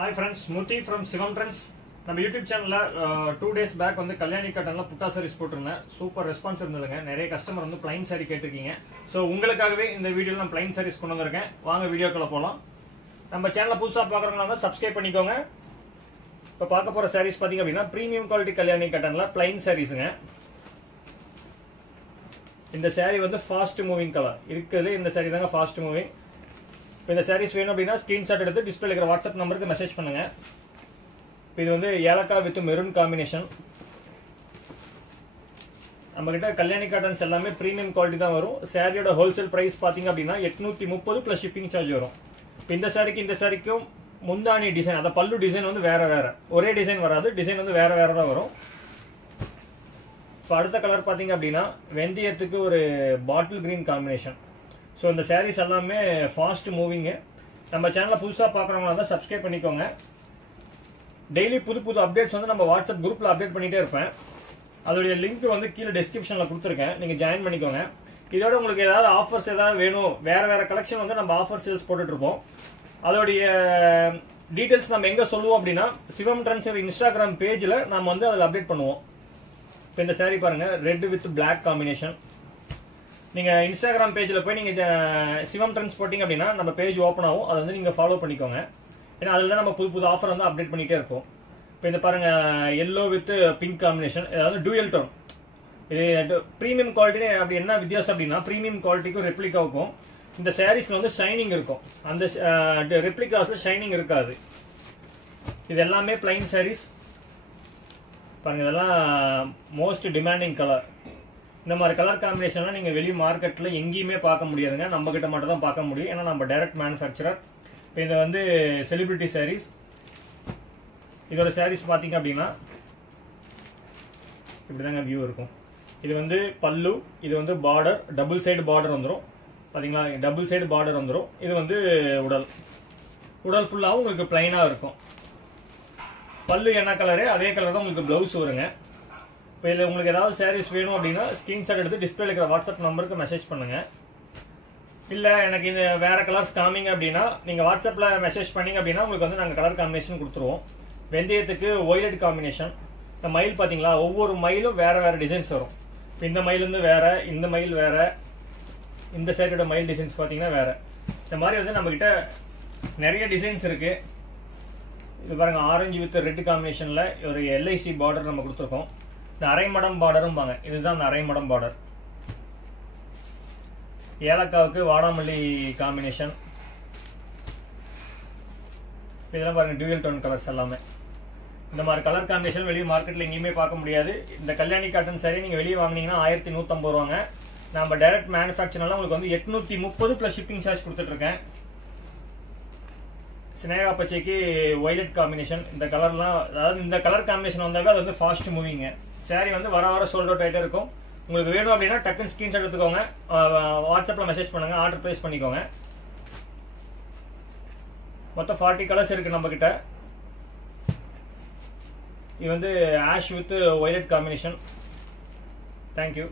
Hi friends, Muthi from Sivam Trends. நம்ம YouTube சேனல்ல 2 days back வந்து கல்யாணி காட்டன்ல புட்டா சாரீஸ் போட்டிருந்தேன். சூப்பர் ரெஸ்பான்ஸ் இருந்ததுங்க. நிறைய கஸ்டமர் வந்து plain saree கேட்டிருக்கீங்க. சோ உங்களுக்காகவே இந்த வீடியோல நான் plain sarees கொண்டு வந்திருக்கேன். வாங்க வீடியோக்குள்ள போலாம். நம்ம சேனலை புதுசா பார்க்கறவங்க வந்து Subscribe பண்ணிக்கோங்க. இப்ப பார்க்க போற sarees பாத்தீங்க அப்படினா பிரீமியம் குவாலிட்டி கல்யாணி காட்டன்ல plain sareesங்க. இந்த saree வந்து ஃபாஸ்ட் மூவிங் கலர். இருக்குதுல இந்த saree தாங்க ஃபாஸ்ட் மூவிங். இந்த sarees வேணும் அப்படினா ஸ்கிரீன்ஷாட் எடுத்து டிஸ்ப்ளேல இருக்கிற வாட்ஸ்அப் நம்பருக்கு மெசேஜ் பண்ணுங்க. இது வந்து ஏலக்காய் வித் மெரூன் காம்பினேஷன். நம்ம கிட்ட கல்யாணி காட்டன்ஸ் எல்லாமே பிரீமியம் குவாலிட்டி தான் வரும். சாரியோட ஹோல்சேல் பிரைஸ் பாத்தீங்க அப்படினா 830 பிளஸ் ஷிப்பிங் சார்ஜ் வரும். இந்த சாரிக்கு இந்த சாரிக்கும் முந்தானி டிசைன் அத பல்லு டிசைன் வந்து வேற வேற. ஒரே டிசைன் வராது. டிசைன் வந்து வேற வேற தான் வரும். இப்போ அடுத்த கலர் பாத்தீங்க அப்படினா வெந்தயத்துக்கு ஒரு பாட்டில் கிரீன் காம்பினேஷன். சோ இந்த sarees எல்லாமே ஃபாஸ்ட் மூவிங். நம்ம சேனலை புதுசா பார்க்கறவங்க வந்து Subscribe பண்ணிக்கோங்க. டெய்லி புது அப்டேட்ஸ் வந்து நம்ம வாட்ஸ்அப் குரூப்ல அப்டேட் பண்ணிட்டே இருப்பேன். அதோட லிங்க் வந்து கீழே டிஸ்கிரிப்ஷன்ல கொடுத்துருக்கேன். நீங்க ஜாயின் பண்ணிக்கோங்க. இதோட உங்களுக்கு ஏதாவது ஆஃபர்ஸ் ஏதாவது வேணும், வேற கலெக்ஷன் வந்து நம்ம ஆஃபர் சேல்ஸ் போட்டுட்டு இருப்போம். அதோடைய டீடைல்ஸ் நம்ம எங்க சொல்லுவோம் அப்படின்னா சிவம் ட்ரெண்ட்ஸ் இன்ஸ்டாகிராம் பேஜ்ல நம்ம வந்து அதில் அப்டேட் பண்ணுவோம். இப்போ இந்த saree பாருங்க, ரெட் வித் பிளாக் காம்பினேஷன். நீங்க இன்ஸ்டாகிராம் பேஜ்ல போய் நீங்க சிவம் ட்ரெண்ட்ஸ் போட்டீங்க அப்படின்னா நம்ம பேஜ் ஓப்பன் ஆகும். அதை வந்து நீங்க ஃபாலோ பண்ணிக்கோங்க. ஏன்னா அதில் தான் நம்ம புது ஆஃபர் வந்து அப்டேட் பண்ணிட்டே இருப்போம். இப்போ இந்த பாருங்க, எல்லோ வித் பிங்க் காம்பினேஷன், அதாவது டூயல் டோன். இது பிரீமியம் குவாலிட்டி. அப்படி என்ன வித்தியாசம் அப்படின்னா பிரீமியம் குவாலிட்டிக்கும் ரெப்ளிகாவுக்கும் இந்த சாரீஸ்ல வந்து ஷைனிங் இருக்கும். அந்த ரெப்ளிகாஸ்ல ஷைனிங் இருக்காது. இது எல்லாமே பிளைன் சாரீஸ் பாருங்க. இதெல்லாம் மோஸ்ட் டிமாண்டிங் கலர். இந்த மாதிரி கலர் காம்பினேஷன்லாம் நீங்க வெளி மார்க்கெட்ல எங்கேயுமே பார்க்க முடியாதுங்க. நம்ம கிட்ட மட்டும் தான் பார்க்க முடியும். ஏன்னா நம்ம டைரக்ட் மேனுஃபேக்சரர். இப்போ இது வந்து செலிபிரிட்டி சாரீஸ். இதோட சாரீஸ் பாத்தீங்க அப்படின்னா இப்படிதாங்க வியூ இருக்கும். இது வந்து பல்லு, இது வந்து பார்டர், டபுள் சைடு பார்டர் வந்துடும். பாத்தீங்களா, டபுள் சைடு பார்டர் வந்துடும். இது வந்து உடல் ஃபுல்லாகவும் உங்களுக்கு பிளைனா இருக்கும். பல்லு என்ன கலரு அதே கலர் தான் உங்களுக்கு பிளவுஸ் வருங்க. இப்போ இதில் உங்களுக்கு ஏதாவது சாரீஸ் வேணும் அப்படின்னா ஸ்கிரீன்ஷாட் எடுத்து டிஸ்பிளேல இருக்கிற வாட்ஸ்அப் நம்பருக்கு மெசேஜ் பண்ணுங்க. இல்லை எனக்கு இந்த வேற கலர்ஸ் காமிங்க அப்படின்னா நீங்கள் வாட்ஸ்அப்பில் மெசேஜ் பண்ணீங்க அப்படின்னா உங்களுக்கு வந்து நாங்கள் கலர் காம்பினேஷன் கொடுத்துருவோம். வெந்தயத்துக்கு ஒய்லட் காம்பினேஷன். இந்த மயில் பார்த்தீங்களா, ஒவ்வொரு மயிலும் வேற டிசைன்ஸ் வரும். இப்போ இந்த மயில் வந்து வேற, இந்த மயில் வேற, இந்த சைடோட மயில் டிசைன்ஸ் பார்த்தீங்கன்னா வேற. இந்த மாதிரி வந்து நம்மகிட்ட நிறைய டிசைன்ஸ் இருக்கு. இது பாருங்க, ஆரஞ்சு வித் ரெட் காம்பினேஷன்ல ஒரு எல்ஐசி பார்டர் நம்ம கொடுத்துருக்கோம். இந்த அரைமடம் பார்டரும் பாங்க, இதுதான் அந்த அரைமடம் பார்டர். ஏலக்காவுக்கு வாடாமல்லி காம்பினேஷன். இதெல்லாம் பாருங்க, டியூயல் டோன் கலர்ஸ் எல்லாமே. இந்த மாதிரி கலர் காம்பினேஷன் வெளியே மார்க்கெட்ல எங்கேயுமே பார்க்க முடியாது. இந்த கல்யாணி காட்டன் சாரி நீங்க வெளியே வாங்கினீங்கன்னா 1150 ரூபாங்க. நம்ம டைரக்ட் மேனுஃபேக்சர்னால உங்களுக்கு வந்து 830 பிளஸ் ஷிப்பிங் சார்ஜ் கொடுத்துட்டு இருக்கேன். ஸ்னேகா பச்சைக்கு ஒய்லட் காம்பினேஷன். இந்த கலர்லாம், அதாவது இந்த கலர் காம்பினேஷன் வந்தாவே அது வந்து ஃபாஸ்ட் மூவிங்க. சாரி வந்து வர சோல்ட் அவுட் ஆகிட்டே இருக்கும். உங்களுக்கு வேணும் அப்படின்னா டக்குன்னு ஸ்கிரீன்ஷாட் எடுத்துக்கோங்க, வாட்ஸ்அப்ல மெசேஜ் பண்ணுங்க, ஆர்டர் பிளேஸ் பண்ணிக்கோங்க. மொத்தம் 40 கலர்ஸ் இருக்கு நம்ம கிட்ட. இது வந்து ash with violet combination. Thank you.